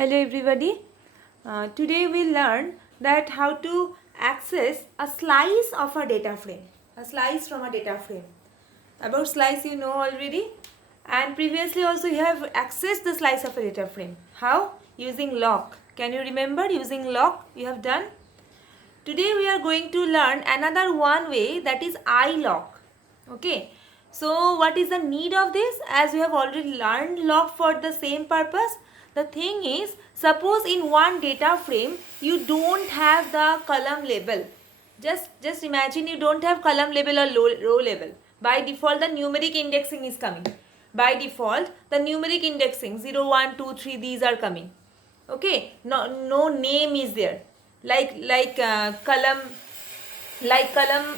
Hello everybody. Today we'll learn that how to access a slice of a data frame. A slice from a data frame. About slice you know already, and previously also you have accessed the slice of a data frame. How? Using lock. Can you remember using lock you have done? Today we are going to learn another one way, that is iLock. Okay. So what is the need of this? As you have already learned lock for the same purpose. The thing is, suppose in one data frame you don't have the column label. Just imagine you don't have column label or row label. By default the numeric indexing is coming. By default the numeric indexing 0, 1, 2, 3 these are coming. Okay, no name is there. Like column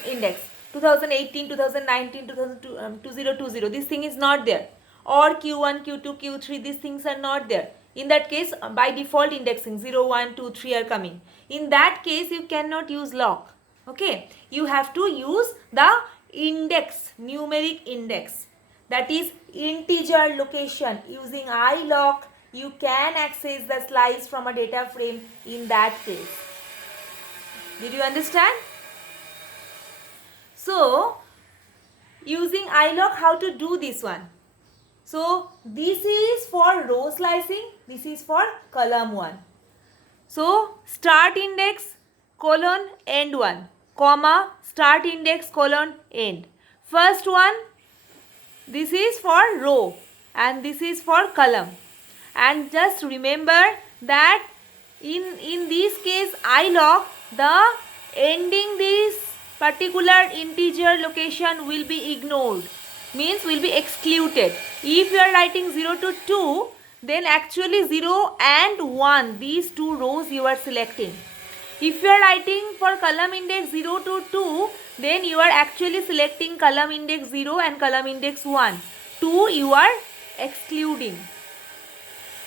index 2018, 2019, 2020, this thing is not there, or q1, q2, q3, these things are not there. In that case, by default indexing 0, 1, 2, 3 are coming. In that case you cannot use lock. Okay, you have to use the index, numeric index, that is integer location. Using iLock you can access the slice from a data frame in that case. Did you understand? So, using iLock, how to do this one? So, this is for row slicing, this is for column 1. So, start index colon end 1, comma start index colon end. First one, this is for row and this is for column. And just remember that in this case iLock, the ending this particular integer location will be ignored, means will be excluded. If you are writing 0 to 2, then actually 0 and 1, these two rows you are selecting. If you are writing for column index 0 to 2, then you are actually selecting column index 0 and column index 1. 2 you are excluding.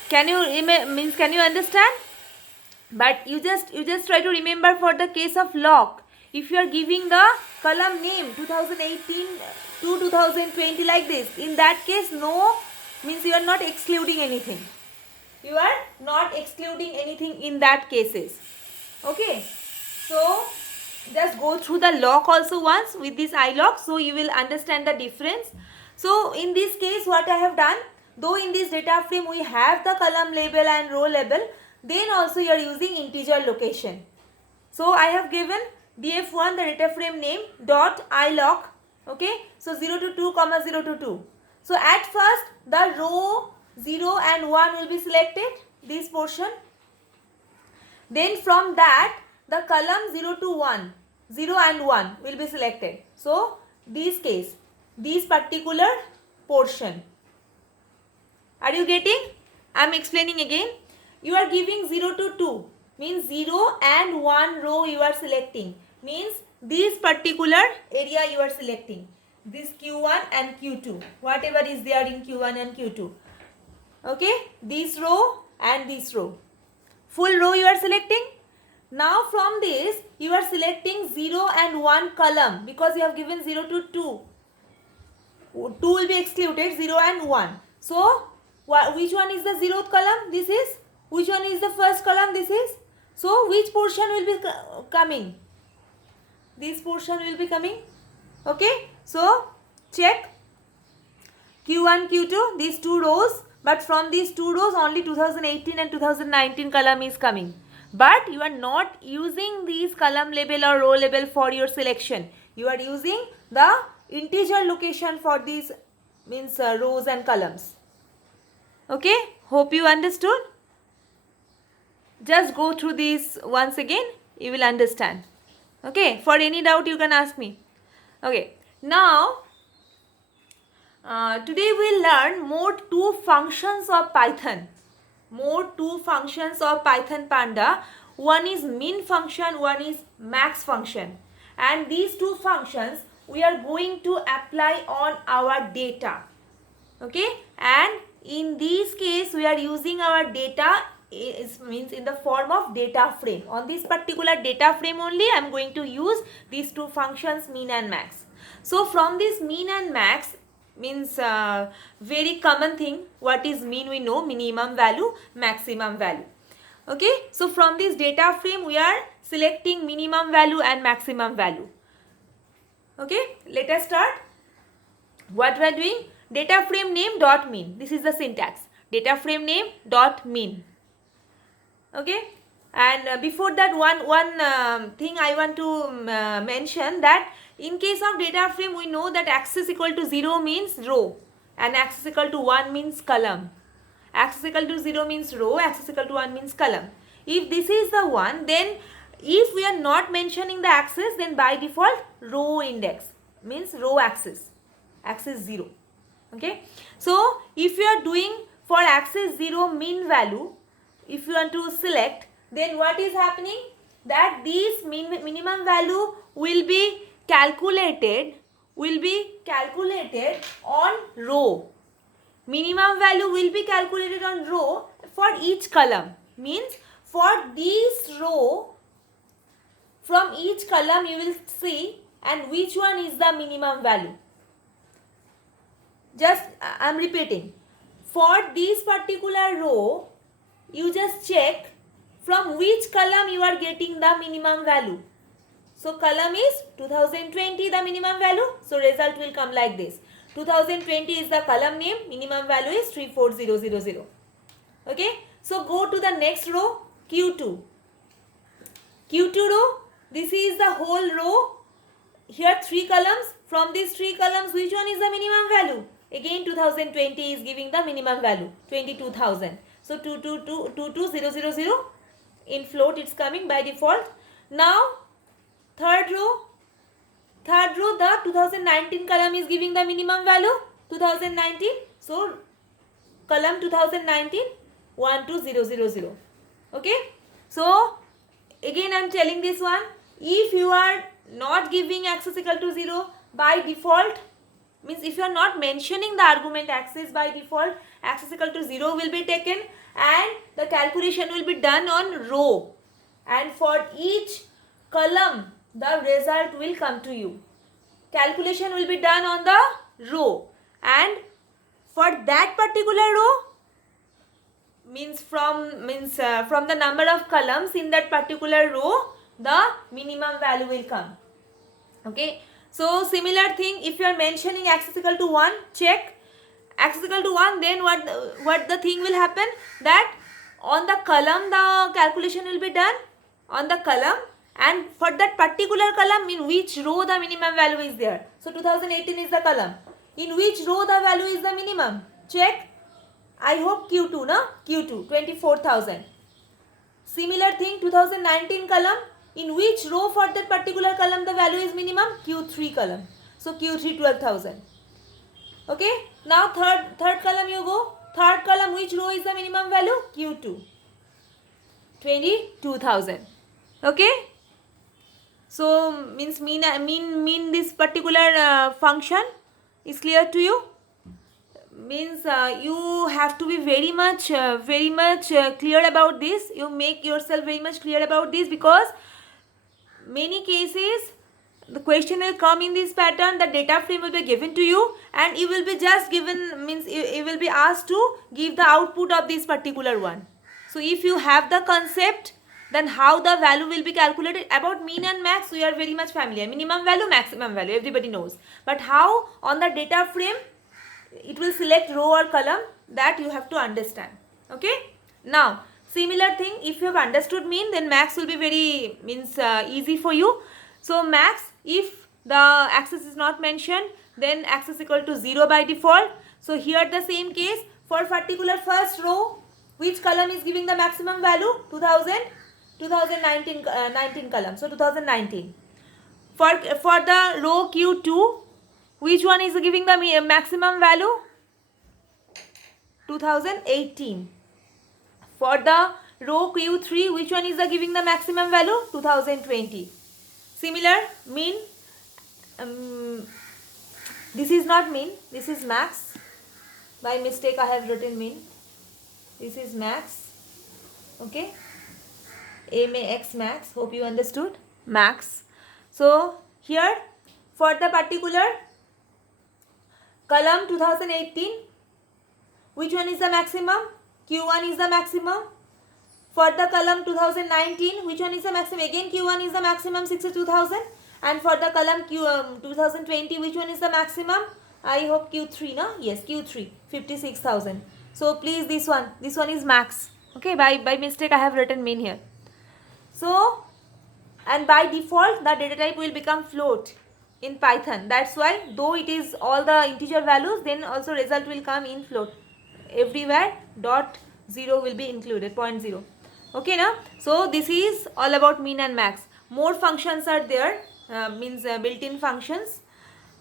Can you understand? But you just try to remember for the case of lock. If you are giving the column name 2018 to 2020 like this, in that case no, means you are not excluding anything. You are not excluding anything in that cases. Okay. So just go through the lock also once with this iLock, so you will understand the difference. So in this case what I have done, though in this data frame we have the column label and row label, then also you are using integer location. So I have given df1 the data frame name dot iLock. Okay, so 0 to 2 comma 0 to 2. So at first the row 0 and 1 will be selected, this portion. Then from that the column 0 to 1, 0 and 1 will be selected. So this case, this particular portion. Are you getting? I am explaining again. You are giving 0 to 2, means 0 and 1 row you are selecting, means this particular area you are selecting, this q1 and q2, whatever is there in q1 and q2. Okay, this row and this row, full row you are selecting. Now from this you are selecting 0 and 1 column, because you have given 0 to 2. 2 will be excluded, 0 and 1. So which one is the 0th column? This is. Which one is the first column? This is. So which portion will be coming? This portion will be coming. Okay. So check q1, q2, these two rows, but from these two rows only 2018 and 2019 column is coming. But you are not using these column label or row label for your selection. You are using the integer location for these, means rows and columns. Okay, hope you understood. Just go through these once again, you will understand. Okay, for any doubt you can ask me. Okay, now today we will learn more two functions of Python. More two functions of Python Panda. One is min function, one is max function. And these two functions we are going to apply on our data. Okay, and in this case we are using our data, means in the form of data frame. On this particular data frame only I am going to use these two functions, min and max. So from this min and max, means very common thing. What is mean? We know minimum value, maximum value. Okay, so from this data frame we are selecting minimum value and maximum value. Okay, let us start. What we are doing? Data frame name dot mean. This is the syntax. Data frame name dot mean. Okay, and before that, one thing I want to mention, that in case of data frame we know that axis equal to 0 means row and axis equal to 1 means column. Axis equal to 0 means row, axis equal to 1 means column. If this is the one, then if we are not mentioning the axis, then by default row index means row axis, axis 0. Okay, so if you are doing for axis 0 mean value, if you want to select, then what is happening, that this minimum value will be calculated on row. Minimum value will be calculated on row for each column. Means for this row, from each column you will see and which one is the minimum value. Just I am repeating. For this particular row, you just check from which column you are getting the minimum value. So column is 2020 the minimum value. So result will come like this. 2020 is the column name, minimum value is 34000. Okay, so go to the next row, Q2. Q2 row, this is the whole row. Here 3 columns. From these 3 columns, which one is the minimum value? Again 2020 is giving the minimum value, 22,000. So 22000 in float it's coming by default. Now third row, the 2019 column is giving the minimum value 2019. So column 2019 12000. Okay, so again I am telling this one, if you are not giving axis equal to 0, by default, means if you are not mentioning the argument axis, by default axis equal to 0 will be taken and the calculation will be done on row, and for each column the result will come to you. Calculation will be done on the row, and for that particular row, means from the number of columns in that particular row, the minimum value will come. Okay, so similar thing, if you are mentioning axis equal to 1, check axis equal to 1, then what the thing will happen, that on the column the calculation will be done on the column, and for that particular column in which row the minimum value is there. So 2018 is the column, in which row the value is the minimum, check. I hope Q2, no? Q2, 24,000. Similar thing, 2019 column, in which row for that particular column the value is minimum, Q3 column. So Q3 12,000. Okay, now third column you go. Third column, which row is the minimum value? Q2, 22,000. Okay, so means mean this particular function is clear to you. Means you have to be very much clear about this. You make yourself very much clear about this, because many cases the question will come in this pattern. The data frame will be given to you and you will be just given, means you will be asked to give the output of this particular one. So if you have the concept, then how the value will be calculated. About mean and max we are very much familiar, minimum value, maximum value, everybody knows, but how on the data frame it will select row or column, that you have to understand. Okay, now similar thing, if you have understood mean, then max will be very easy for you. So max, if the axis is not mentioned, then axis equal to 0 by default. So here the same case, for particular first row, which column is giving the maximum value? 2019 column, so 2019. For the row Q2, which one is giving the maximum value? 2018. For the row Q3, which one is giving the maximum value? 2020. Similar, mean, this is not mean, this is max. By mistake I have written mean. This is max. Okay, max max, hope you understood, max. So here for the particular Column 2018, which one is the maximum? Q1 is the maximum. For the column 2019, which one is the maximum? Again Q1 is the maximum, 62,000. And for the column 2020, which one is the maximum? I hope Q3, no? Yes, Q3, 56,000. So please this one is max. Okay, by mistake I have written min here. So, and by default the data type will become float in Python. That's why though it is all the integer values, then also result will come in float. Everywhere dot 0 will be included, 0.0. Okay now, so this is all about min and max. More functions are there, means built-in functions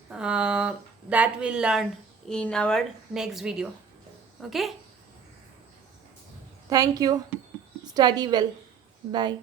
that we'll learn in our next video. Okay, thank you, study well, bye.